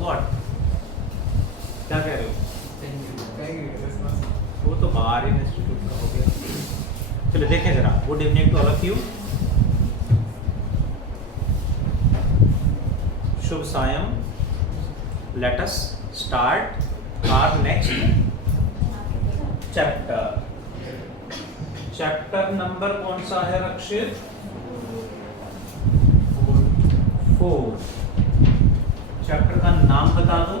What, क्या कह रहे हो? वो तो बाहर ही इंस्टीट्यूट का हो गया। चलो देखें जरा, good evening to all of you. शुभ सायं। Let us start our next chapter. Chapter number कौन सा है रक्षित? 4। चैप्टर का नाम बता दो।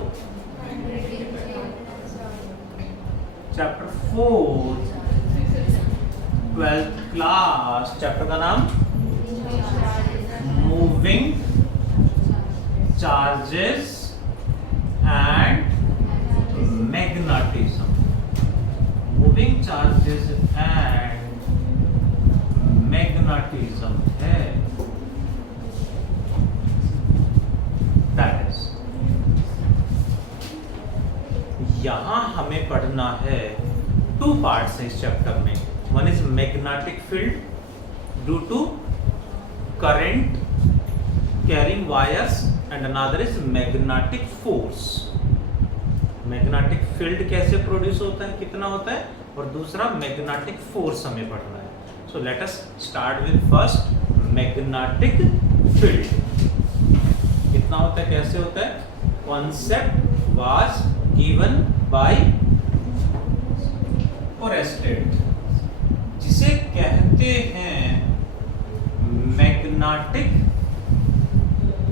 Chapter 4 12th class. चैप्टर का नाम moving charges and magnetism. Moving charges and magnetism है। दैट इज, यहां हमें पढ़ना है 2 पार्ट्स है इस चैप्टर में। One is magnetic field due to current carrying wires and another is magnetic force. Magnetic field कैसे प्रोड्यूस होता है, कितना होता है, और दूसरा मैग्नेटिक फोर्स हमें पढ़ना है। So let us start with first magnetic field. कितना होता है, कैसे होता है? Concept was given by Oersted, जिसे कहते हैं magnetic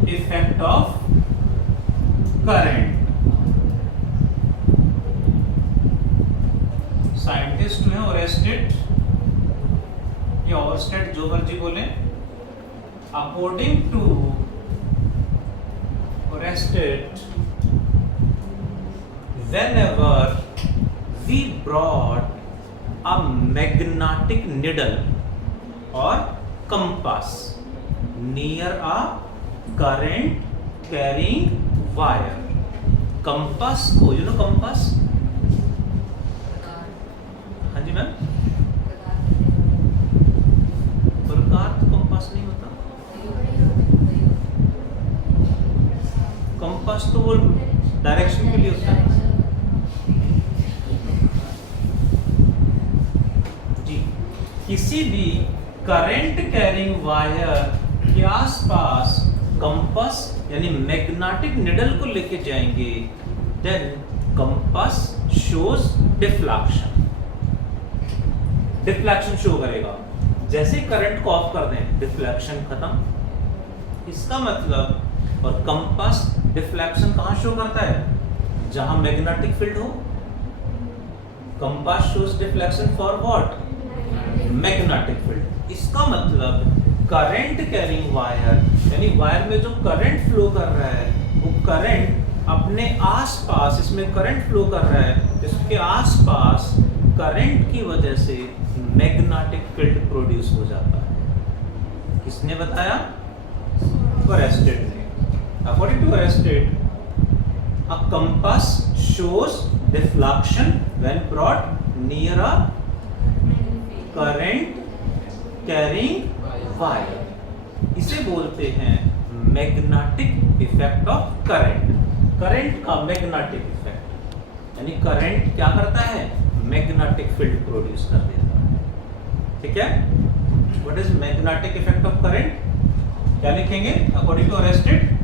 effect of current. Scientist हैं ओरेस्टेड या ओरेस्टेड, जो मर्जी बोले। According to Oersted, whenever we brought a magnetic needle or compass near a current carrying wire, compass को, you know compass? हाँ जी मैम, प्रकार तो कंपास नहीं होता। कंपास तो वो डायरेक्शन के लिए होता है जी। किसी भी करंट कैरिंग वायर के आसपास कंपास यानी मैग्नेटिक निडल को लेके जाएंगे, then compass shows deflection. Deflection show करेगा। जैसे करंट को ऑफ कर दें, डिफ्लेक्शन खत्म। इसका मतलब, और कंपास डिफ्लेक्शन कहां शो करता है? जहां मैग्नेटिक फील्ड हो। Compass shows deflection for what? Magnetic field. इसका मतलब करंट कैरिंग वायर, यानी वायर में जो करंट फ्लो कर रहा है, वो करंट अपने आसपास, इसमें करंट फ्लो कर रहा है, इसके आसपास करंट की वजह से मैग्नेटिक फील्ड प्रोड्यूस हो जाता है। किसने बताया? ओरेस्टेड ने। According to Orested, a compass shows deflection when brought near a current carrying wire. इसे बोलते हैं magnetic effect of current. Current का मैग्नेटिक इफेक्ट, यानी करंट क्या करता है? मैग्नेटिक फील्ड प्रोड्यूस कर देता है। ठीक है? What is magnetic effect of current? क्या लिखेंगे according to Oersted?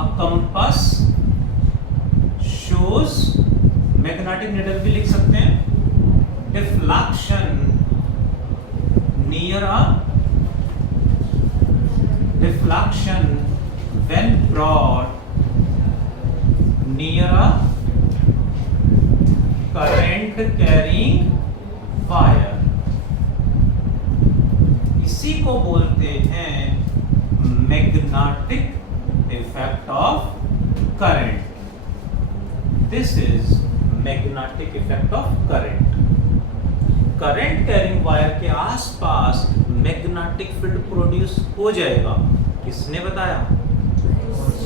A compass shows, magnetic needle भी लिख सकते हैं, deflection near a, deflection when brought near a current carrying wire। इसी को बोलते हैं magnetic effect of current. This is magnetic effect of current. Current carrying wire के आसपास मैग्नेटिक फील्ड प्रोड्यूस हो जाएगा। किसने बताया?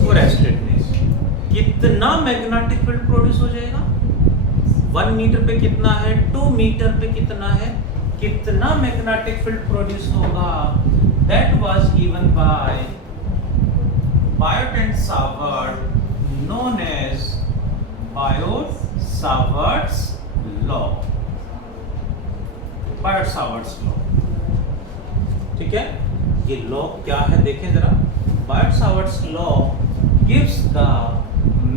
ओरेस्टेड ने। कितना मैग्नेटिक फील्ड प्रोड्यूस हो जाएगा? 1 मीटर पे कितना है, 2 मीटर पे कितना है, कितना मैग्नेटिक फील्ड प्रोड्यूस होगा? That was given by Biot and Savard known as Biot-Savart's law. Biot-Savart's law, ठीक है। ये लॉ क्या है देखें जरा। Biot-Savart's law gives the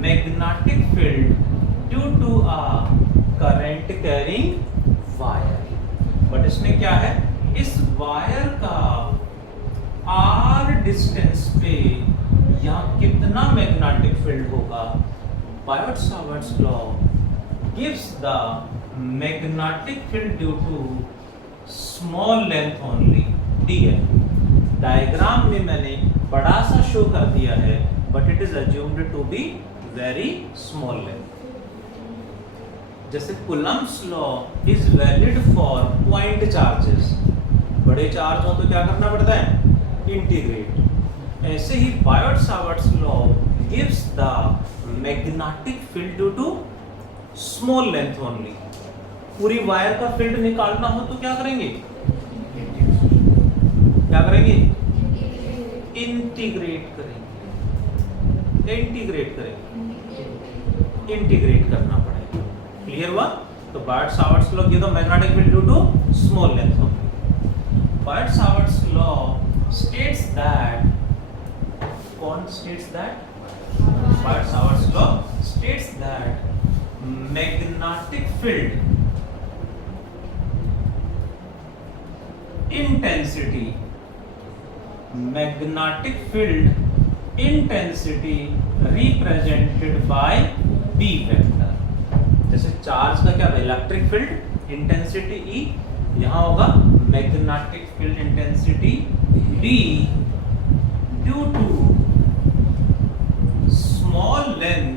magnetic field due to a current carrying wire. But इसमें क्या है, इस वायर का r डिस्टेंस पे यहाँ कितना मैग्नेटिक फील्ड होगा। Biot-Savart's law gives the magnetic field due to small length only, dl. Diagram में मैंने बड़ा सा शो कर दिया है, but it is assumed to be very small length. जैसे Coulomb's law is valid for point charges. बड़े चार्ज हो तो क्या करना पड़ता है, इंटीग्रेट। ऐसे ही Biot-Savart's law gives the magnetic field due to small length only. पूरी वायर का फील्ड निकालना हो तो क्या करेंगे, क्या करेंगे, इंटीग्रेट करेंगे, इंटीग्रेट करेंगे, इंटीग्रेट करना पड़ेगा। क्लियर हुआ। तो Biot-Savart's law gives the magnetic field due to small length only. Biot-Savart's law states that, कौन states that? Biot-Savart's law states that magnetic field intensity, magnetic field intensity represented by B vector. जैसे charge का क्या, electric field intensity E, यहाँ होगा magnetic field intensity B due to small length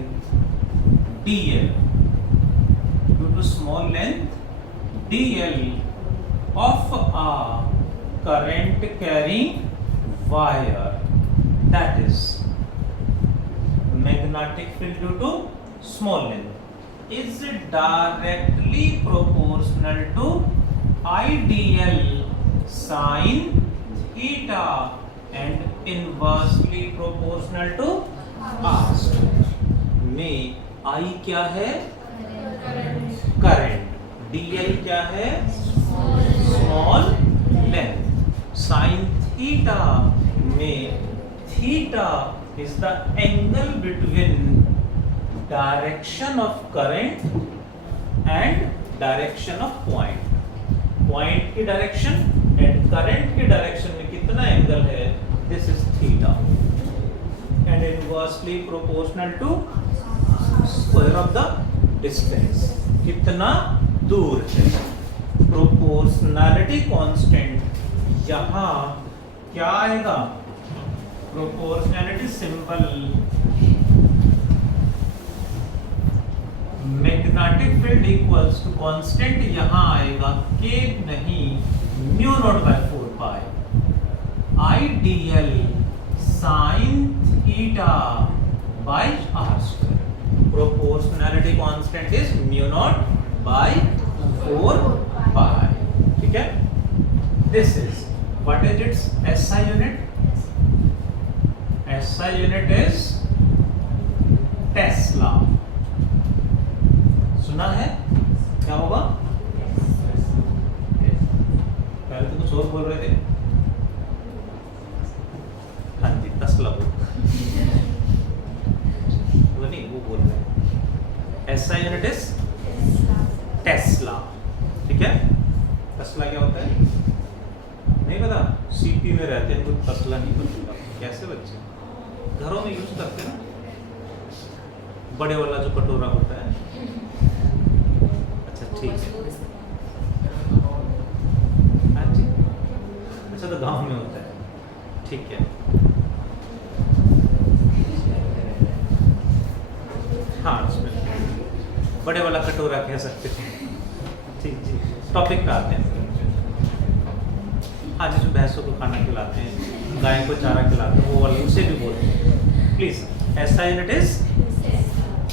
dl, due to small length dl of a current carrying wire, that is magnetic field due to small length is directly proportional to ideal sin theta and inversely proportional to r में I क्या है, current, dl क्या है, small length, sine theta में theta is the angle between direction of current and direction of point. Point की direction and current की direction में कितना एंगल है, this is theta and inversely proportional to square of the distance, कितना दूर है। Proportionality constant यहाँ क्या आएगा, proportionality symbol magnetic field equals to constant यहाँ आएगा के नहीं mu naught by 4 pi IDL sine theta by R square. Proportionality constant is mu naught by 4 pi, ठीक है। This is, what is its SI unit? SI unit is Tesla. सुना है क्या होगा, पहले तो कुछ और बोल रहे थे, हाँ जी टेस्ला बोल, वो नहीं वो बोल रहे हैं। SI unit is Tesla, ठीक है। टेस्ला क्या होता है नहीं पता, सीपी में रहते हैं, कुछ टेस्ला नहीं पता कैसे बच्चे घरों में यूज करते हैं ना, बड़े वाला जो कटोरा होता है। अच्छा ठीक है, हाँ जी, अच्छा तो गांव में होता है, ठीक है। हाँ उसमें बड़े वाला कटोरा कह सकते हैं, ठीक जी। टॉपिक पे आते हैं। हाँ जिसमें भैंसों को खाना खिलाते हैं, गाय को चारा खिलाते हैं, वो वाले उसे भी बोलते हैं। Please SI unit is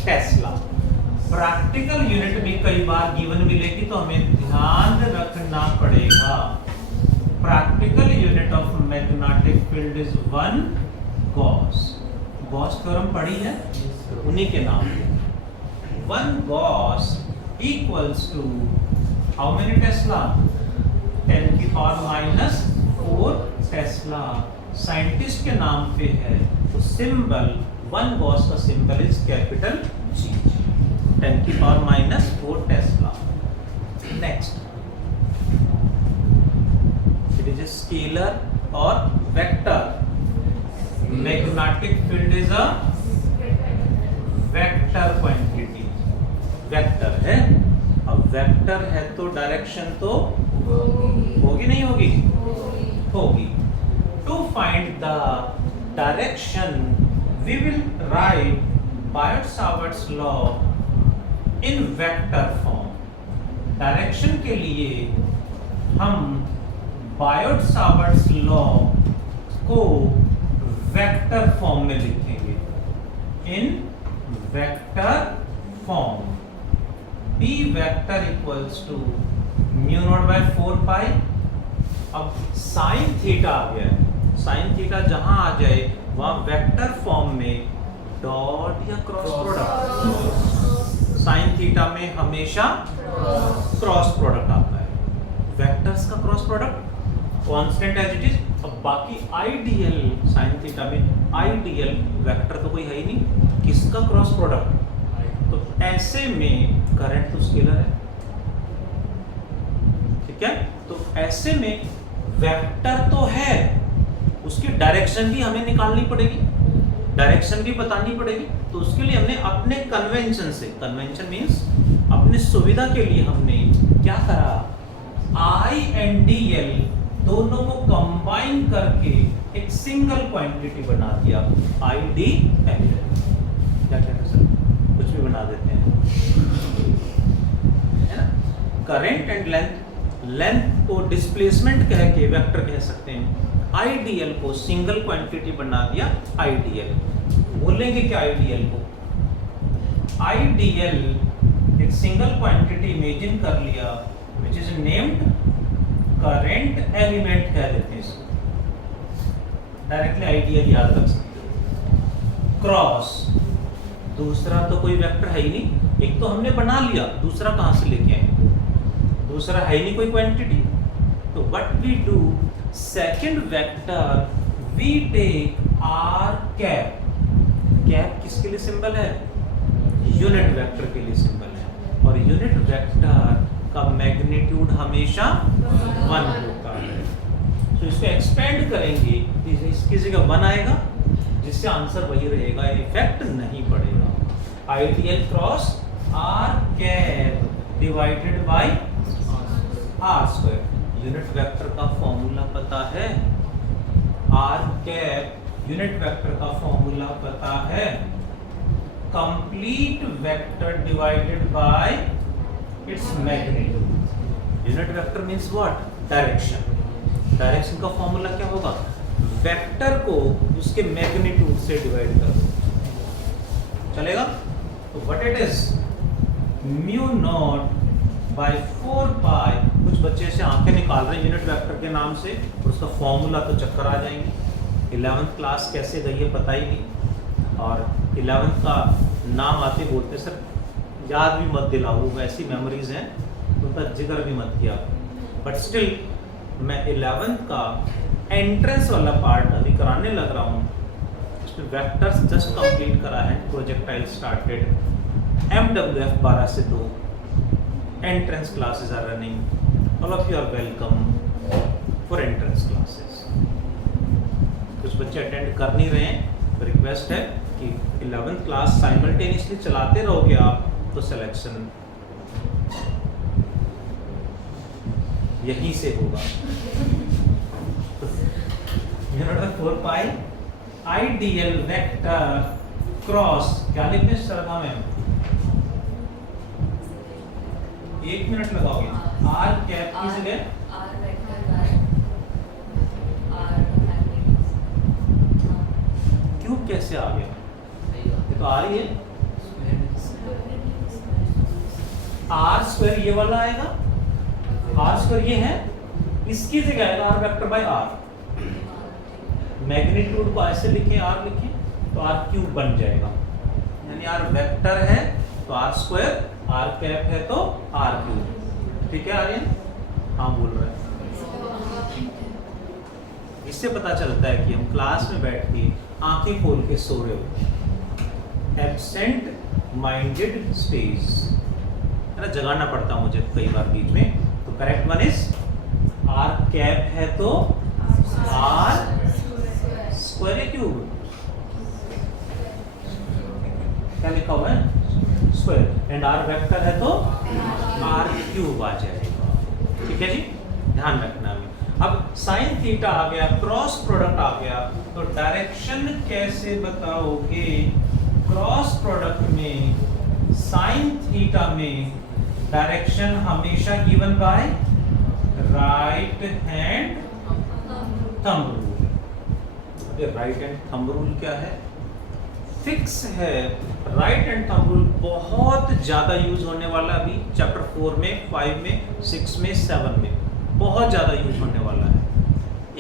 Tesla. Practical unit भी कई बार गिवन मिलेगी तो हमें ध्यान रखना पड़ेगा। Practical unit of magnetic field is 1 gauss. Gauss theorem पढ़ी है, उन्हीं के नाम पे। 1 gauss equals to how many tesla? 10 की पावर माइनस 4 टेस्ला। साइंटिस्ट के नाम पे है, तो सिंबल 1 गॉस का सिंबल इज कैपिटल G, 10 की power minus 4 tesla. Next, it is a scalar और vector. Magnetic field is a vector quantity. Vector है, अब वेक्टर है तो डायरेक्शन तो होगी नहीं होगी? होगी। To find the direction we will write Biot Savart's law in vector form. Direction के लिए हम बायोट-सावर्ट्स लॉ को वेक्टर फॉर्म में लिखेंगे, in vector form. B vector equals to mu naught by 4 pi. अब साइन थीटा आ गया, साइन थीटा जहां आ जाए वहां वेक्टर फॉर्म में डॉट या क्रॉस प्रोडक्ट। साइन थीटा में हमेशा क्रॉस प्रोडक्ट आता है, वेक्टर्स का cross product constant as it is. अब बाकी आइडियल साइन थीटा में आइडियल वेक्टर तो कोई है ही नहीं, किसका क्रॉस प्रोडक्ट? तो ऐसे में करंट तो स्केलर है, ठीक है? तो ऐसे में वेक्टर तो है, उसकी डायरेक्शन भी हमें निकालनी पड़ेगी, डायरेक्शन भी बतानी पड़ेगी। तो उसके लिए हमने अपने कन्वेंशन से, कन्वेंशन मींस अपनी सुविधा के लिए हमने क्या करा, आई एंड डी एल दोनों को कंबाइन करके एक सिंगल क्वांटिटी बना दिया, आई डी एल। क्या कहते हैं सर, कुछ भी बना देते हैं, है ना? करंट एंड लेंथ, लेंथ को डिस्प्लेसमेंट कह के वेक्टर कह सकते हैं, आईडीएल को सिंगल क्वांटिटी बना दिया आईडीएल। बोलेंगे क्या आईडीएल को? आईडीएल एक सिंगल क्वांटिटी इमेजिन कर लिया which is named current element कह देते हैं इसको, डायरेक्टली आईडीएल याद रख सकते हो। क्रॉस, दूसरा तो कोई वेक्टर है ही नहीं, एक तो हमने बना लिया, दूसरा कहां से लेके आए? दूसरा है ही नहीं कोई क्वांटिटी। तो what we do, second vector we take R cap. Cap किसके लिए सिंबल है? यूनिट वेक्टर के लिए सिंबल है, और यूनिट वेक्टर का मैग्नीट्यूड हमेशा 1 होता है। तो इसको एक्सपेंड करेंगे, इसकी जगह 1 आएगा, जिससे आंसर वही रहेगा, इफेक्ट नहीं पड़ेगा। IDL cross R cap divided by R square. Unit vector का फॉर्मूला पता है, आर कैप यूनिट वेक्टर का फॉर्मूला पता है, complete vector divided by its magnitude. Unit vector means what? Direction. Direction का फॉर्मूला क्या होगा? वेक्टर को उसके मैग्नीट्यूड से डिवाइड कर दो, चलेगा? तो what it is, mu naught by 4 pi. कुछ बच्चे से आंखें निकाल रहे हैं यूनिट वेक्टर के नाम से, और उसका फॉर्मूला तो चक्कर आ जाएंगे। 11th क्लास कैसे गई है पता ही नहीं, और 11th का नाम आते बोलते सर याद भी मत दिलाओ, वैसी मेमोरीज हैं, उनका जिक्र भी मत किया। बट स्टिल मैं 11th का एंट्रेंस वाला पार्ट अभी कराने लग रहा हूँ, इसमें वेक्टर्स जस्ट कंप्लीट करा है। प्रोजेक्टाइल स्टार्टेड, MWF 12 से 2, entrance classes are running, all of you are welcome for entrance classes. कुछ बच्चे अटेंड कर नहीं रहे हैं, तो रिक्वेस्ट है कि 11th क्लास साइमल्टेनियसली चलाते रहोगे आप, तो सिलेक्शन यहीं से होगा। 4 पाई आईडीएल वेक्टर क्रॉस, क्या लिखते हैं सरगा में? 1 मिनट लगाओगे। आर कैप की जगह क्यूब कैसे आ गया? ये तो आ रही है, आर स्क्वायर ये वाला आएगा, आर स्क्वायर ये है, इसकी जगह आएगा R vector by R. Magnitude को ऐसे लिखें, आर लिखें, तो आर क्यूब बन जाएगा, यानी आर वेक्टर है तो आर स्क्वायर, आर कैप है तो आर क्यूब। ठीक है आर्यन? हाँ बोल रहे हैं। इससे पता चलता है कि हम क्लास में बैठ के आंखें खोल के सो रहे हो। एब्सेंट माइंडेड स्टेज है ना, जगाना पड़ता मुझे कई बार बीच में। तो correct one is R cap है तो आर स्क्वायर है क्यूब, क्या लिखा हुआ है? स्क्वायर। एंड आर वेक्टर है तो आर क्यूब आ जाएगा। ठीक है जी, ध्यान रखना अभी। अब साइन थीटा आ गया, क्रॉस प्रोडक्ट आ गया, तो डायरेक्शन कैसे बताओगे? क्रॉस प्रोडक्ट में साइन थीटा में डायरेक्शन हमेशा given by right hand thumb rule. Right hand thumb rule क्या है? फिक्स है। राइट हैंड थंब रूल बहुत ज्यादा यूज होने वाला अभी चैप्टर 4 में, 5 में, 6 में, 7 में बहुत ज्यादा यूज होने वाला है।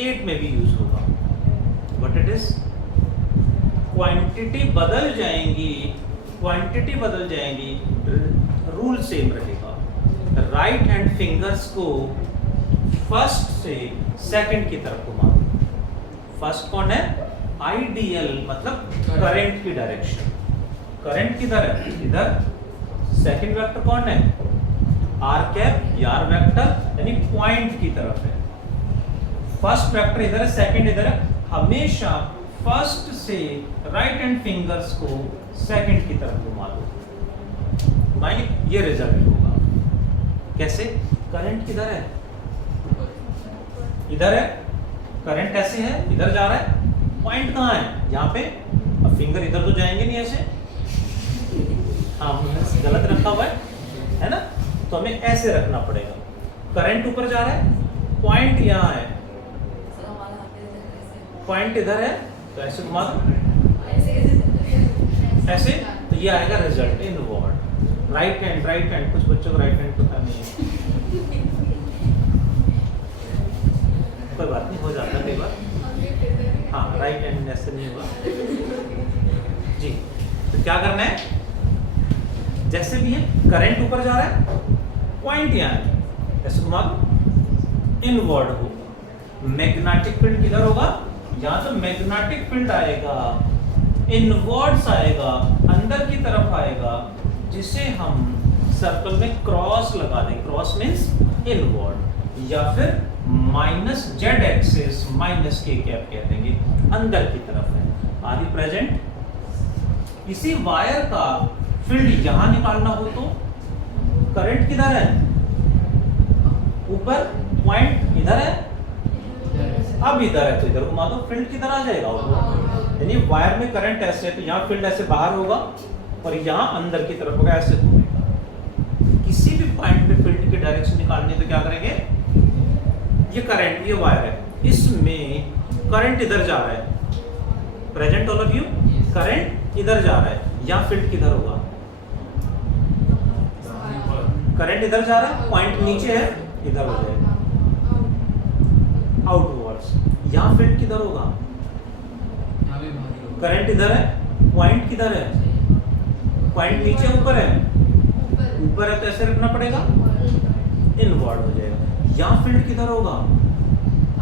8 में भी यूज होगा। What it is? क्वांटिटी बदल जाएंगी, क्वांटिटी बदल जाएंगी, रूल सेम रहेगा। राइट हैंड फिंगर्स को फर्स्ट से सेकंड की तरफ घुमा दो। फर्स्ट कौन है? आइडियल, मतलब करंट की डायरेक्शन। करंट किधर है? इधर। सेकंड वेक्टर कौन है? आर कैप या आर वेक्टर, यानी पॉइंट की तरफ है। फर्स्ट वेक्टर इधर है, सेकंड इधर है। हमेशा फर्स्ट से राइट हैंड फिंगर्स को सेकंड की तरफ घुमा दो, घुमाएंगे, ये रिजल्ट होगा। कैसे? करंट किधर है? इधर है। करंट ऐसे है, इधर जा रहा है। पॉइंट कहाँ है? यहाँ पे। अब फिंगर इधर तो जाएंगे नहीं ऐसे, हाँ गलत रखा हुआ है ना, तो हमें ऐसे रखना पड़ेगा। करंट ऊपर जा रहा है, पॉइंट यहाँ है, पॉइंट इधर है, तो ऐसे घुमा दो ऐसे, तो ये आएगा रिजल्ट इनवर्ड। राइट हैंड, कुछ बच्चों को राइट हैंड पता नहीं है, कोई बात नहीं, हो जाता है कई बार। हाँ, राइट हैंड ऐसे नहीं हुआ जी। तो क्या करना है? जैसे भी है, करंट ऊपर जा रहा है, पॉइंट यहाँ है, ऐसे घुमा दो, इनवर्ड होगा। मैग्नेटिक फील्ड किधर होगा? यहाँ तो मैग्नेटिक फील्ड आएगा, इनवर्ड्स आएगा, अंदर की तरफ आएगा, जिसे हम सर्कल में क्रॉस लगा दें। क्रॉस मीन्स इनवर्ड, या फिर माइनस जेड एक्सिस माइनस के कैप कह देंगे, अंदर की तरफ है। आदि प्रेजेंट। इसी वायर का फील्ड यहां निकालना हो तो करंट किधर है? ऊपर, पॉइंट इधर है, अब इधर है तो इधर घुमा दो, फील्ड किधर आ जाएगा? यानी वायर में करंट ऐसे है तो यहाँ फील्ड ऐसे बाहर होगा और यहाँ अंदर की तरफ होगा, ऐसे घूमेगा। किसी भी पॉइंट पे फील्ड की डायरेक्शन निकालनी है तो क्या करेंगे? ये करंट, ये वायर है, इसमें करंट इधर जा रहा है। Present all of you? Current इधर जा रहा है, यहाँ फील्ड किधर होगा? करंट इधर जा रहा है, पॉइंट नीचे है, इधर हो जाएगा आउटवर्ड्स। यहाँ फील्ड किधर होगा? करंट इधर है, पॉइंट किधर है? पॉइंट नीचे ऊपर है, ऊपर है तो ऐसे रखना पड़ेगा, इनवर्ड हो जाएगा। यहाँ फील्ड किधर होगा?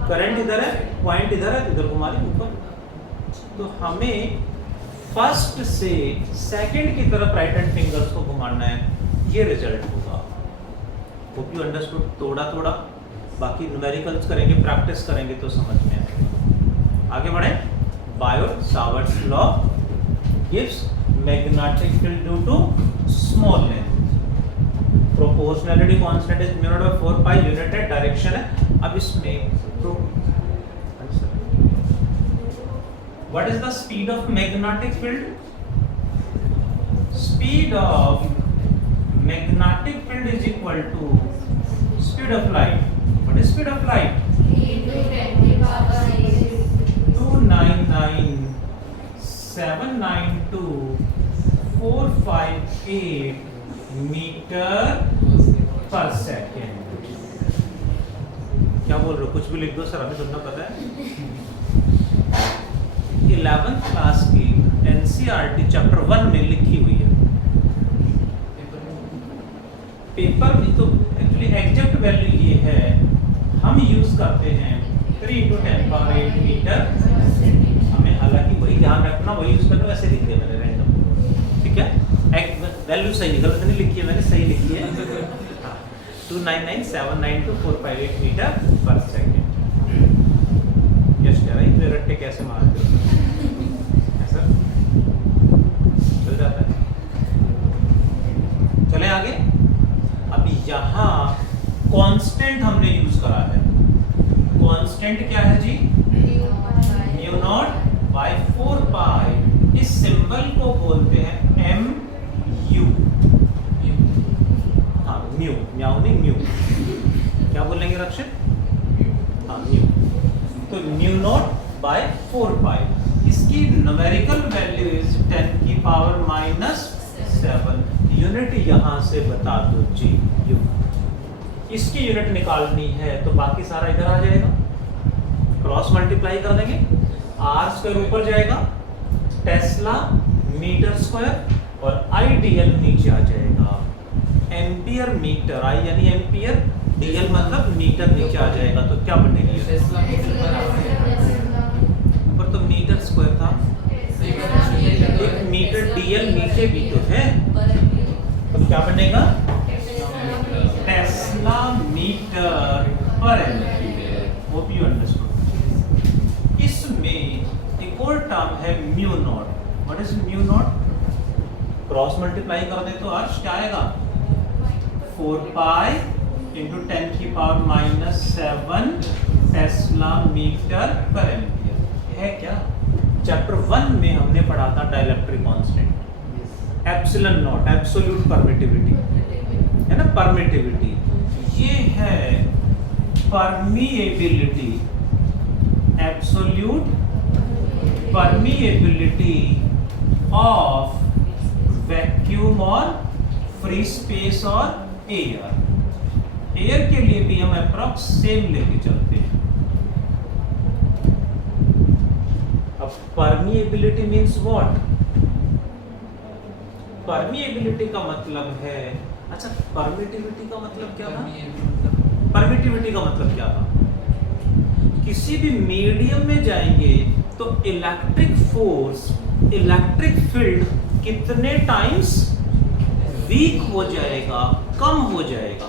करंट इधर है, पॉइंट इधर है, इधर घुमा ली ऊपर। तो हमें फर्स्ट से सेकंड की तरफ राइट हैंड फिंगर्स को घुमाना है, ये रिजल्ट होगा। Hope you understood. थोड़ा थोड़ा बाकी न्यूमेरिकल्स करेंगे, प्रैक्टिस करेंगे तो समझ में आएगा। आगे बढ़े। Biot Savart's law gives magnetic field due to small length. Proportionality constant is mu naught by 4 pi, united direction है। अब इसमें what is the speed of magnetic field? Speed of magnetic field is equal to speed of light. What is speed of light? 299,792,458 metre per second. क्या बोल रहे हो? कुछ भी लिख दो सर, हमें सुनना पता है। 11th क्लास की एनसीईआरटी चैप्टर 1 में लिखी हुई है। पेपर में तो एक्चुअली एग्जैक्ट वैल्यू ये है, हम यूज करते हैं 3 × 10⁸ मीटर। हमें हालांकि वही ध्यान रखना, वही यूज करना, वैसे लिख दिया मैंने रैंडम, ठीक है। वैल्यू सही गलत नहीं लिखी है मैंने, सही लिखी है। 299792458 मीटर पर सेकेंड। यस कह रही है, रट्टे कैसे मारते हो ऐसा चल जाता है। चले आगे। अब यहाँ कांस्टेंट हमने यूज करा है। कांस्टेंट क्या है जी? म्यू नॉट बाय 4 पाई। इस सिंबल को बोलते हैं एम यू। हाँ म्यू, म्याऊ नहीं म्यू। क्या बोलेंगे रक्षित? हाँ म्यू। तो म्यू नॉट बाय 4 पाई। इसकी न्यूमेरिकल वैल्यू इज 10⁻⁻7। यूनिट यहाँ से बता दो जी यू। इसकी यूनिट निकालनी है तो बाकी सारा इधर आ जाएगा, क्रॉस मल्टीप्लाई कर देंगे, आर स्क्वायर ऊपर जाएगा, टेस्ला मीटर स्क्वायर और आईडीएल नीचे आ जाएगा। एम्पियर मीटर, आई यानी एम्पियर, डीएल मतलब मीटर नीचे आ जाएगा। तो क्या बनेगी? ऊपर तो मीटर स्क्वायर था, एक मीटर डीएल नीचे भी तो है, तो क्या बनेगा? टेस्ला मीटर पर एम्पियर। Hope you understood. इसमें एक और टर्म है mu naught. What is mu not? Cross multiply कर दे तो आज क्या आएगा? 4 पाई × 10⁻⁻7 टेस्ला मीटर पर एम्पियर है। क्या चैप्टर 1 में हमने पढ़ा था dielectric constant, epsilon not, absolute permittivity है ना, परमिटिविटी। ये है permeability, absolute permeability of vacuum और फ्री स्पेस और एयर। एयर के लिए भी हम अप्रॉक्स सेम लेके चलते हैं। अब परमिएबिलिटी मींस व्हाट? परमिएबिलिटी का मतलब है, अच्छा परमिटिविटी का मतलब क्या था? परमिटिविटी का मतलब क्या था? किसी भी मीडियम में जाएंगे तो इलेक्ट्रिक फोर्स, इलेक्ट्रिक फील्ड कितने टाइम्स वीक हो जाएगा, कम हो जाएगा,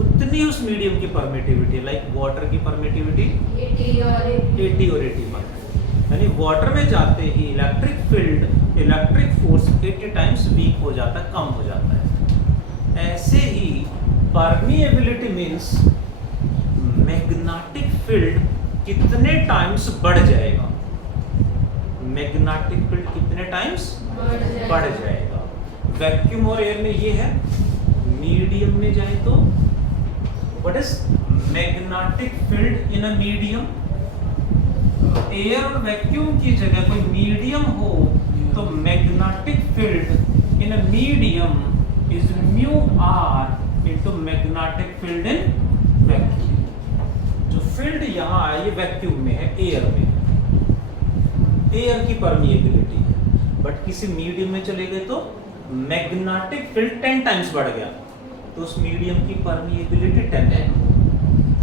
उतनी उस मीडियम की परमिटिविटी। लाइक वाटर की परमिटिविटी 80 और 81, यानी वाटर में जाते ही electric field, electric force 80 times weak हो जाता है, कम हो जाता है। ऐसे ही परमिएबिलिटी मींस मैग्नेटिक फील्ड कितने टाइम्स बढ़ जाएगा, मैग्नेटिक फील्ड कितने टाइम्स बढ़ जाएगा। वैक्यूम और एयर में ये है, मीडियम में जाए तो what is magnetic field in a medium. Air और वैक्यूम की जगह कोई मीडियम हो तो magnetic field in a medium is mu R into magnetic field in vacuum. जो फील्ड यहाँ है ये वैक्यूम में है, एयर में, एयर की परमिएबिलिटी है। बट किसी मीडियम में चले गए तो मैग्नेटिक फील्ड 10 टाइम्स बढ़ गया तो उस मीडियम की परमिएबिलिटी 10 है।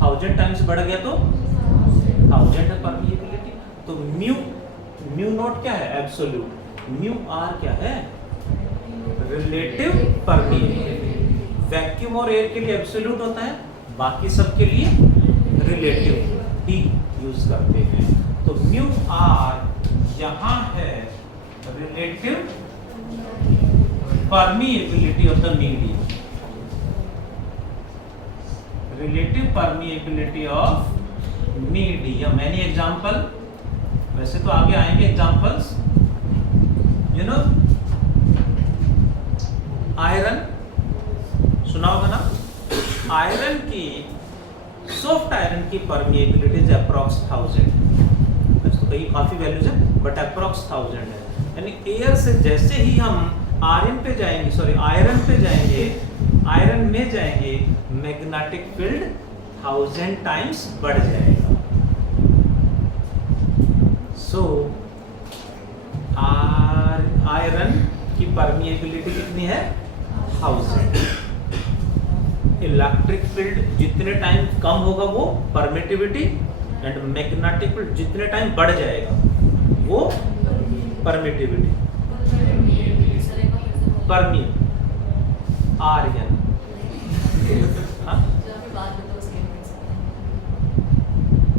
1000 टाइम्स बढ़ गया तो 1000 है परमिएबिलिटी। तो म्यू नॉट क्या है? एब्सोल्यूट। म्यू आर क्या है? Relative permeability. वैक्यूम और एयर के लिए एब्सोल्यूट होता है, बाकी सब के लिए रिलेटिव ही यूज करते हैं। तो म्यू आर यहाँ है relative permeability of the medium, relative permeability of medium. Any example? वैसे तो आगे आएंगे एग्जांपल्स। यू नो आयरन सुना होगा ना? आयरन की, सॉफ्ट आयरन की परमिएबिलिटी इज अप्रॉक्स 1000। वैसे तो कई काफी वैल्यूज है बट अप्रॉक्स 1000 है। यानी एयर से जैसे ही हम आयरन पे जाएंगे, सॉरी आयरन पे जाएंगे, आयरन में जाएंगे, मैग्नेटिक फील्ड 1000 टाइम्स बढ़ जाएगा। सो परमिएबिलिटी कितनी है 1000। इलेक्ट्रिक फील्ड जितने टाइम कम होगा वो परमिटिविटी, एंड मैग्नेटिक फील्ड जितने टाइम बढ़ जाएगा वो परमिटिविटी। परमिएब आर्यन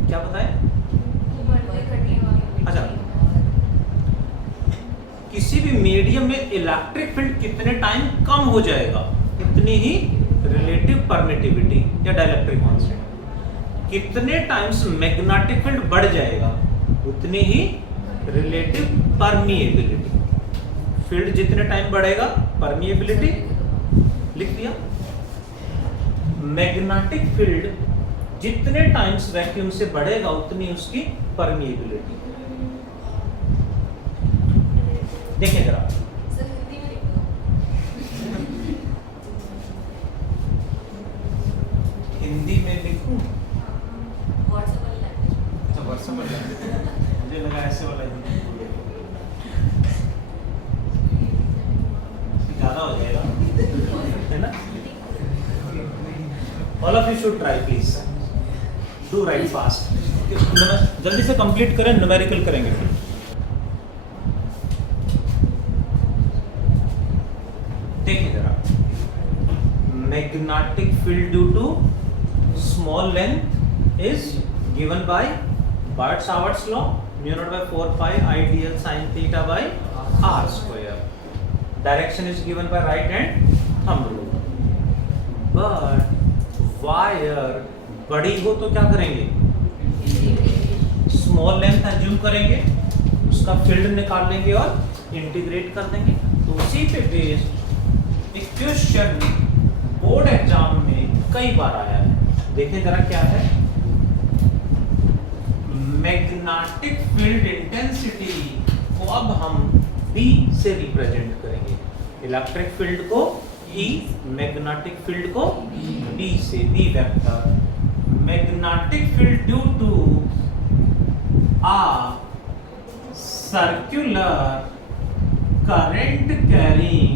क्या बताएं? अच्छा, किसी भी मीडियम में इलेक्ट्रिक फील्ड कितने टाइम कम हो जाएगा उतनी ही रिलेटिव परमिटिविटी या डाइलेक्ट्रिक कांस्टेंट, कितने टाइम्स मैग्नेटिक फील्ड बढ़ जाएगा उतनी ही रिलेटिव परमिएबिलिटी। फील्ड जितने टाइम बढ़ेगा परमिएबिलिटी लिख दिया। मैग्नेटिक फील्ड जितने टाइम्स वैक्यूम से बढ़ेगा उतनी उसकी परमिएबिलिटी। देखिए जरा, हिंदी में लिखूं? व्हाट्सएप मुझे लगा ऐसे वाला ज्यादा हो जाएगा, है ना? All of you should try, please. Do write fast. जल्दी से कंप्लीट करें, न्यूमेरिकल करेंगे फिर। देखिए जरा, magnetic field due to small length is given by Biot Savart's law, mu naught by 4 pi I dl sin theta by r square. Direction is given by right hand thumb rule. But wire बड़ी हो तो क्या करेंगे? Small length assume करेंगे, उसका field निकाल लेंगे और इंटीग्रेट कर देंगे। तो उसी पे बेस्ड एक क्वेश्चन बोर्ड एग्जाम में कई बार आया है। देखें जरा क्या है। मैग्नेटिक फील्ड इंटेंसिटी को अब हम B से रिप्रेजेंट करेंगे। इलेक्ट्रिक फील्ड को E, मैग्नेटिक फील्ड को B से, B vector. Magnetic field due to a circular current carrying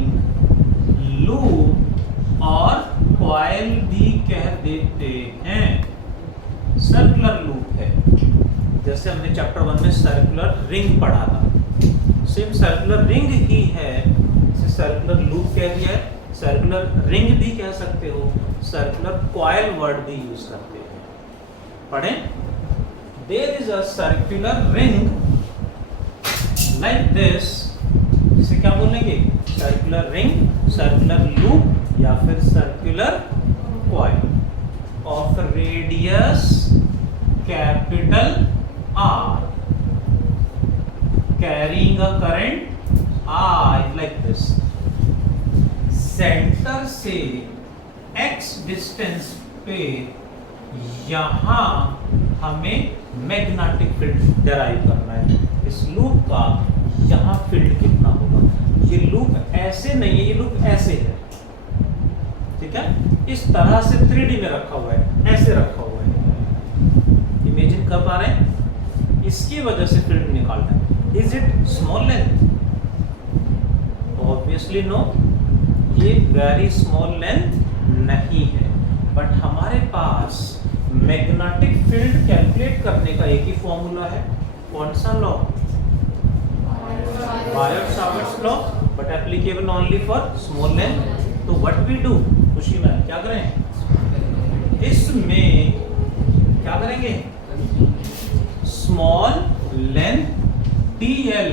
loop और कॉइल भी कह देते हैं। सर्कुलर लूप है, जैसे हमने चैप्टर 1 में सर्कुलर रिंग पढ़ा था, सेम सर्कुलर रिंग ही है, इसे सर्कुलर लूप कह दिया है। सर्कुलर रिंग भी कह सकते हो, सर्कुलर कॉइल वर्ड भी यूज करते हैं। पढ़ें, there is a circular ring like this, इसे क्या बोलेंगे? सर्कुलर रिंग, सर्कुलर लूप या फिर circular coil of radius capital R carrying a current I like this. Centre से x डिस्टेंस पे यहां हमें मैग्नेटिक फील्ड डेराइव करना है। इस लूप का यहां फील्ड कितना होगा? ये लूप ऐसे नहीं है, ये लूप ऐसे है, ठीक है? इस तरह से 3D में रखा हुआ है, ऐसे रखा हुआ है। इमेजिन कर पा रहे हैं? इसकी वजह से फील्ड निकालना है। Is it small length? Obviously no, ये वेरी स्मॉल लेंथ नहीं है। बट हमारे पास मैग्नेटिक फील्ड कैलकुलेट करने का एक ही फॉर्मूला है। कौन सा law? Biot Savart's law, but applicable only for small length. तो व्हाट वी डू, खुशी में क्या करें? इसमें क्या करेंगे? स्मॉल लेंथ dl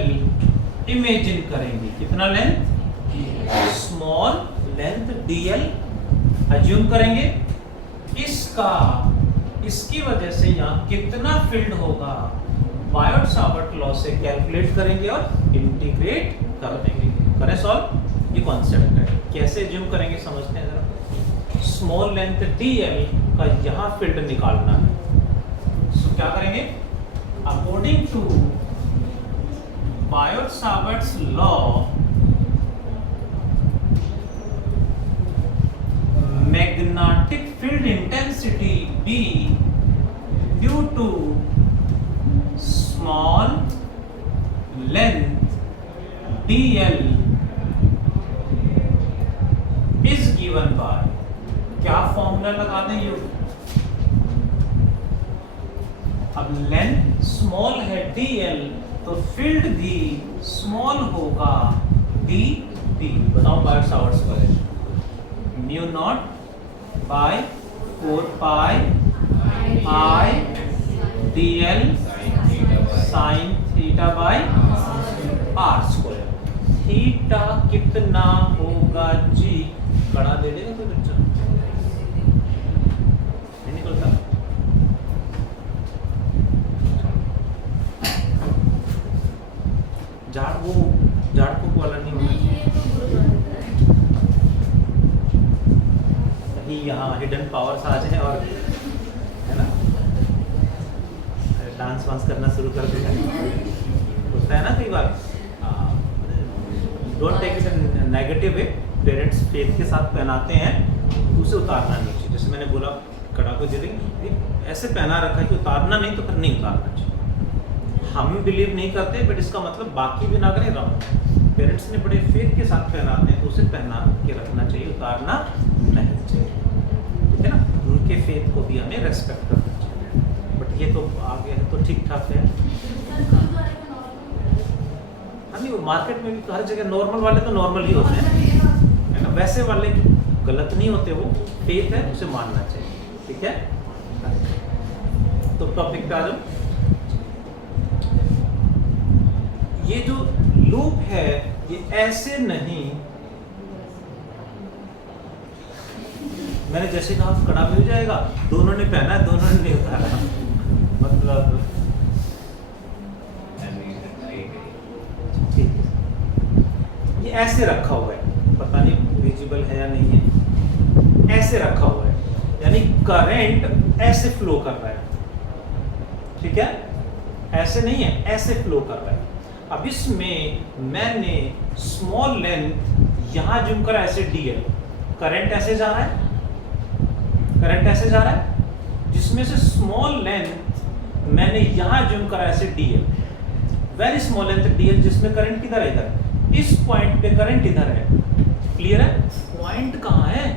इमेजिन करेंगे। कितना length? Small length dl assume करेंगे। इसकी वजह से यहाँ कितना फील्ड होगा बायट-सावर्ट लॉ से कैलकुलेट करेंगे और इंटीग्रेट कर देंगे। करें सॉल्व? ये कॉन्सेप्ट है, कैसे अज्यूम करेंगे समझते हैं जरा। स्मॉल लेंथ dl का यहाँ फील्ड निकालना है। सो क्या करेंगे? According to Biot Savart's law, magnetic field intensity B due to small length dl formula लगा दें यू। अब लेंथ स्मॉल है dl, तो फील्ड भी स्मॉल होगा dt। बताओ पार्ट्स आवर्स पर mu naught by 4 pi I dl sin theta by r square. Theta कितना होगा जी? कड़ा दे देगा कोई बच्चा? नहीं निकलता। झाड़ फूक वाला नहीं होना चाहिए। यहाँ हिडन पावर्स आ जाए और है ना डांस वांस करना शुरू कर देगा, होता है ना कई बार। Don't take it negative way. Parents faith के साथ पहनाते हैं तो उसे उतारना नहीं चाहिए। जैसे मैंने बोला कड़ा को दे ऐसे पहना रखा है कि उतारना नहीं, तो फिर नहीं उतारना चाहिए। हम बिलीव नहीं करते, बट इसका मतलब बाकी भी ना करें रहो। पेरेंट्स ने बड़े फेथ के साथ पहनाते हैं तो उसे पहना के रखना चाहिए, उतारना नहीं चाहिए, ठीक है ना। उनके फेथ को भी हमें रेस्पेक्ट करना चाहिए। बट ये तो आगे है तो ठीक ठाक है। हाँ नहीं, वो मार्केट में भी हर जगह नॉर्मल वाले तो नॉर्मल ही होते हैं, है ना। वैसे वाले गलत नहीं होते, वो फेथ है उसे मानना चाहिए, ठीक है। तो टॉपिक पे आ जाओ। ये जो लूप है ये ऐसे नहीं, मैंने जैसे कहा कड़ा भी हो जाएगा, दोनों ने पहना है दोनों ने नहीं उतारा, मतलब ये ऐसे रखा हुआ है, पता नहीं विजिबल है या नहीं है। ऐसे रखा हुआ है यानी करंट ऐसे फ्लो कर रहा है, ठीक है। ऐसे नहीं है, ऐसे फ्लो कर रहा है। अब इसमें मैंने स्मॉल लेंथ यहां जूम करा ऐसे dl, करंट ऐसे जा रहा है, करंट ऐसे जा रहा है, जिसमें से स्मॉल लेंथ मैंने यहां जूम करा ऐसे dl, very small length dl, जिसमें करंट किधर है? इधर। इस पॉइंट पे करंट इधर है, क्लियर है। पॉइंट कहां है?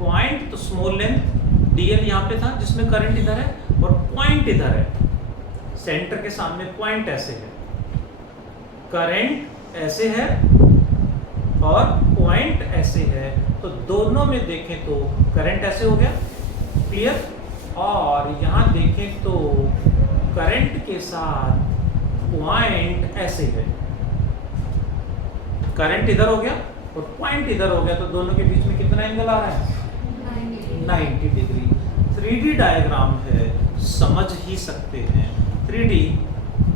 पॉइंट तो स्मॉल लेंथ dl यहां पे था जिसमें करंट इधर है, और पॉइंट इधर है, सेंटर के सामने पॉइंट ऐसे है, करंट ऐसे है और पॉइंट ऐसे है, तो दोनों में देखें तो करंट ऐसे हो गया, क्लियर। और यहां देखें तो करंट के साथ पॉइंट ऐसे है, करंट इधर हो गया और पॉइंट इधर हो गया, तो दोनों के बीच में कितना एंगल आ रहा है? 90 डिग्री। 3D डायग्राम है, समझ ही सकते हैं। 3D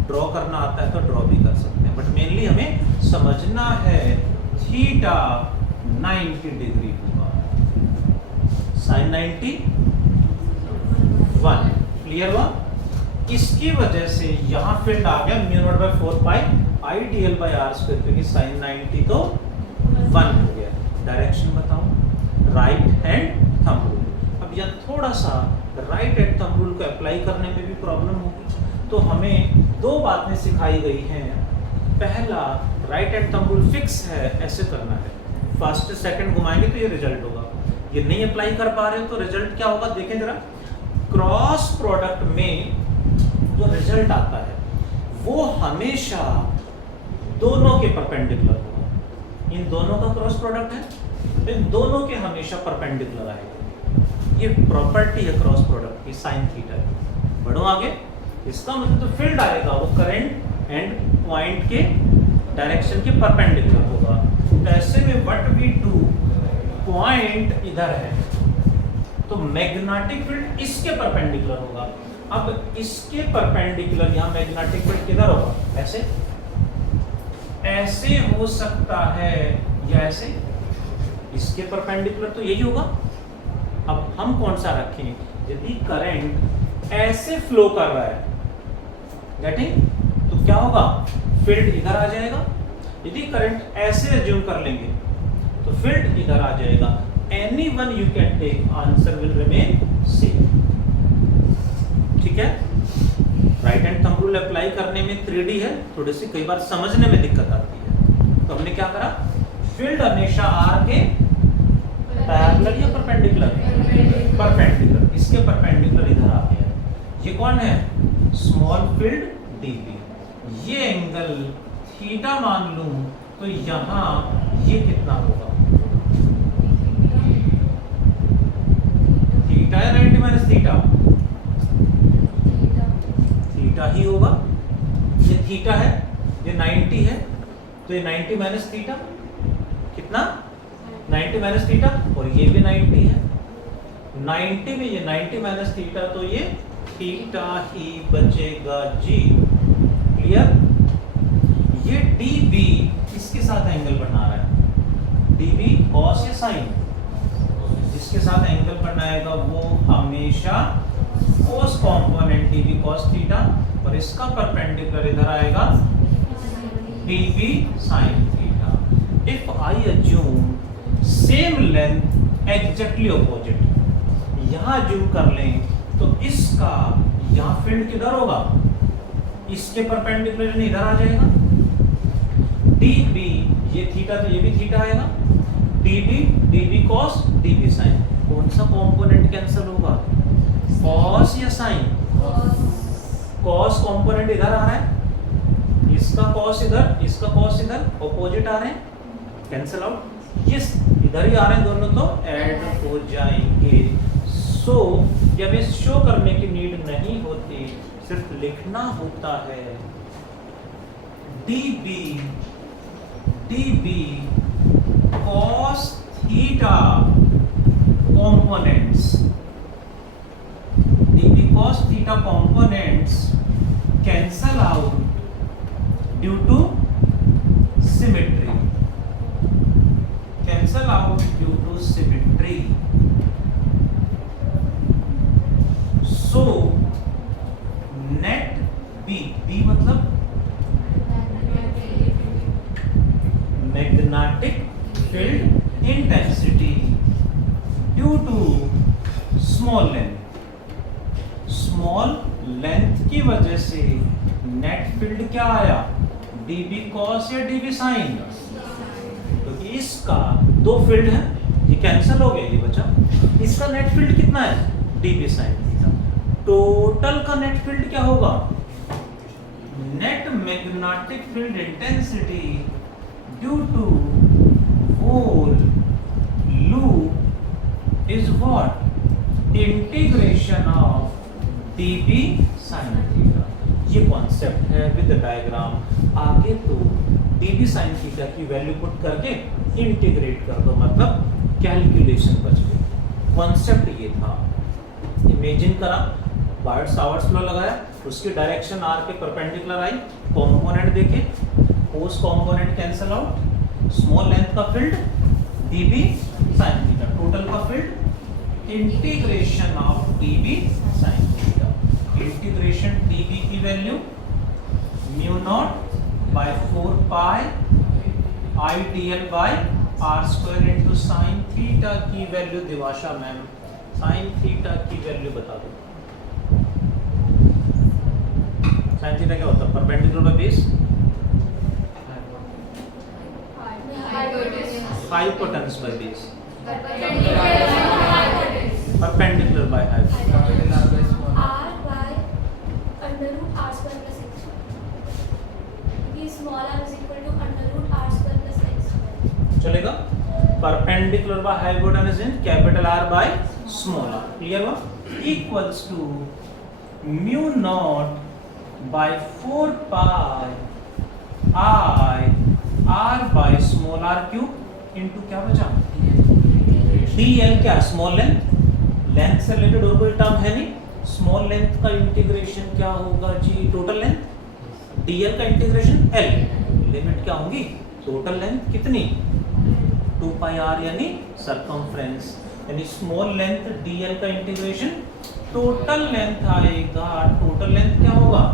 ड्रॉ करना आता है तो ड्रॉ भी कर सकते हैं, बट मेनली हमें समझना है थीटा 90 डिग्री होगा, साइन 90 1, क्लियर हुआ। इसकी वजह से यहाँ फील्ड आ गया mu naught by 4 pi I dl by r square, क्योंकि साइन 90 तो 1 हो गया। डायरेक्शन बताओ, राइट हैंड थंब रूल। अब यह थोड़ा सा राइट हैंड थंब रूल को अप्लाई करने में भी प्रॉब्लम होगी, तो हमें दो बातें सिखाई गई हैं। पहला, right hand thumb rule fix है, ऐसे करना है, फर्स्ट सेकंड घुमाएंगे तो ये रिजल्ट होगा। ये नहीं अप्लाई कर पा रहे हो तो रिजल्ट क्या होगा देखें जरा। क्रॉस प्रोडक्ट में जो रिजल्ट आता है वो हमेशा दोनों के परपेंडिकुलर होगा। इन दोनों का क्रॉस प्रोडक्ट है तो इन दोनों के हमेशा परपेंडिकुलर आएगा। ये प्रॉपर्टी है क्रॉस प्रोडक्ट की, साइन थीटा की। बढ़ो आगे, इसका मतलब तो फील्ड आएगा वो करंट एंड पॉइंट के डायरेक्शन के परपेंडिकुलर होगा। तो ऐसे में व्हाट वी डू, पॉइंट इधर है तो मैग्नेटिक फील्ड इसके परपेंडिकुलर होगा। अब इसके परपेंडिकुलर यहाँ मैग्नेटिक फील्ड किधर होगा? ऐसे, ऐसे हो सकता है या ऐसे, इसके परपेंडिकुलर तो यही होगा। अब हम कौन सा रखें? यदि करंट ऐसे फ्लो कर रहा है, गेटिंग, तो क्या होगा? फील्ड इधर आ जाएगा। यदि करंट ऐसे एज्यूम कर लेंगे तो फील्ड इधर आ जाएगा। Anyone you can take, answer will remain same, ठीक है। Right hand thumb rule apply करने में 3D है, थोड़ी सी कई बार समझने में दिक्कत आती है, तो हमने क्या करा, फील्ड हमेशा R के पैरेलल या परपेंडिकुलर? परपेंडिकुलर। इसके परपेंडिकुलर इधर आ गया। ये कौन है? Small field dB. ये एंगल थीटा मान लूं तो यहां ये कितना होगा? थीटा या 90 माइनस थीटा? थीटा ही होगा। ये थीटा है, ये 90 है, तो ये 90 माइनस थीटा कितना? 90 माइनस थीटा, और ये भी 90 है। 90 में ये 90 माइनस थीटा, तो ये थीटा ही बचेगा जी। क्लियर? ये dB इसके साथ एंगल बना रहा है, dB cos या sin, जिसके साथ एंगल बनाएगा वो हमेशा cos component dB cos theta, और इसका परपेंडिकुलर इधर आएगा dB sin theta. If I assume same length exactly opposite, यहाँ जूम कर लें तो इसका यहाँ फील्ड किधर होगा? इसके परपेंडिकुलर इधर आ जाएगा। dB ये थीटा, तो ये भी थीटा आएगा। dB cos dB sin, कौन सा कंपोनेंट कैंसिल होगा? cos या sin? cos कंपोनेंट इधर आ रहा है, इसका cos इधर, इसका cos इधर, ऑपोजिट आ रहे हैं, कैंसिल आउट। ये इधर ही आ रहे हैं दोनों, तो ऐड हो जाएंगे। सो ये हमें शो करने की नीड नहीं होती, सिर्फ लिखना होता है dB cos theta components, dB cos theta components cancel out due to symmetry, cancel out due to symmetry. So net B मतलब magnetic field intensity due to small length, small length की वजह से नेट फील्ड क्या आया? dB cos या dB sin? क्योंकि इसका दो फील्ड है, ये कैंसिल हो गया, ये बचा। इसका नेट फील्ड कितना है? dB sin theta. टोटल का नेट फील्ड क्या होगा? Net magnetic field intensity due to whole loop is what? Integration of dB sin theta. ये कॉन्सेप्ट है विद डायग्राम। आगे तो dB sin थीटा की वैल्यू पुट करके इंटीग्रेट कर दो, मतलब कैलकुलेशन बच गई। कॉन्सेप्ट ये था। इमेजिन करा, बायट सावर्ट्स लॉ लगाया, उसकी डायरेक्शन आर के परपेंडिकुलर आई, कंपोनेंट देखे, cos component cancel out, small length का field dB sin theta, total का field integration of dB sin theta. Integration dB की value mu naught by 4 pi IDL by r square into sin theta की value. Divasha ma'am sin theta की value बता दो। sin theta क्या होता है? Perpendicular by base, hypotenuse by base, perpendicular by hypotenuse. r by under root r square plus x square. This small r is equal to under root r square plus x square. चलेगा? Perpendicular by hypotenuse in capital R by small r। Clear हुआ? Equals to mu naught by 4 pi I r by small r cube into क्या बचा? dl क्या? Small length, length से related और कोई term है नहीं। स्मॉल लेंथ का इंटीग्रेशन क्या होगा जी? Total length. dl का इंटीग्रेशन l, लिमिट क्या होगी? टोटल लेंथ कितनी? 2 पाई r यानी सरकमफ्रेंस, यानी स्मॉल लेंथ dl का इंटीग्रेशन टोटल लेंथ आएगा। टोटल लेंथ क्या होगा?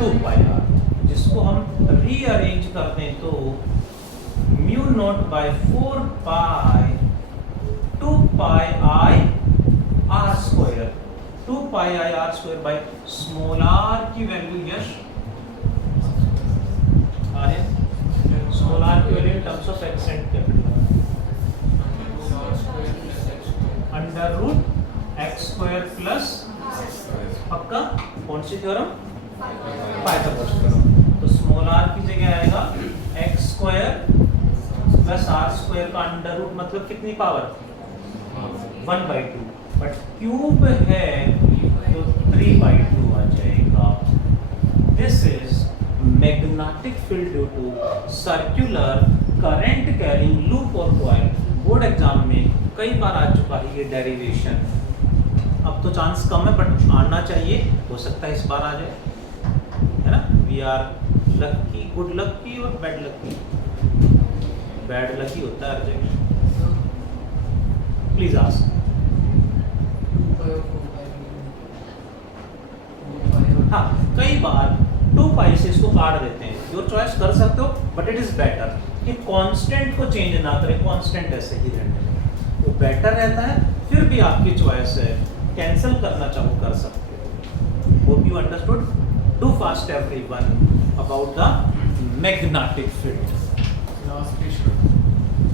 2 पाई r, जिसको हम रीअरेंज कर दें तो mu naught by 4 pi 2 pi I r square, 2 pi I r square by small r की वैल्यू यश स्मॉल r की value in terms of x and capital under root x square plus पक्का कौन सी theorem? Pythagoras theorem. तो small r की जगह आएगा x square plus R square का अंडर रूट मतलब कितनी पावर? 1/2। बट क्यूब है तो 3/2 आ जाएगा। This is magnetic field due to circular current carrying loop और कॉइल। बोर्ड एग्जाम में कई बार आ चुका है ये डेरिवेशन। अब तो चांस कम है बट आना चाहिए, हो सकता है इस बार आ जाए, है ना। We are lucky, good lucky और बैड लकी। बैड लकी होता है हर जगह। Please ask. हाँ, कई बार 2 पाई से इसको काट देते हैं, योर चॉइस कर सकते हो, बट इट इज बेटर कि कांस्टेंट को चेंज ना करें, कांस्टेंट ऐसे ही रहने दें, वो बेटर रहता है। फिर भी आपकी चॉइस है, कैंसिल करना चाहो कर सकते हो। Hope you understood. Do fast everyone about the magnetic field. Last question.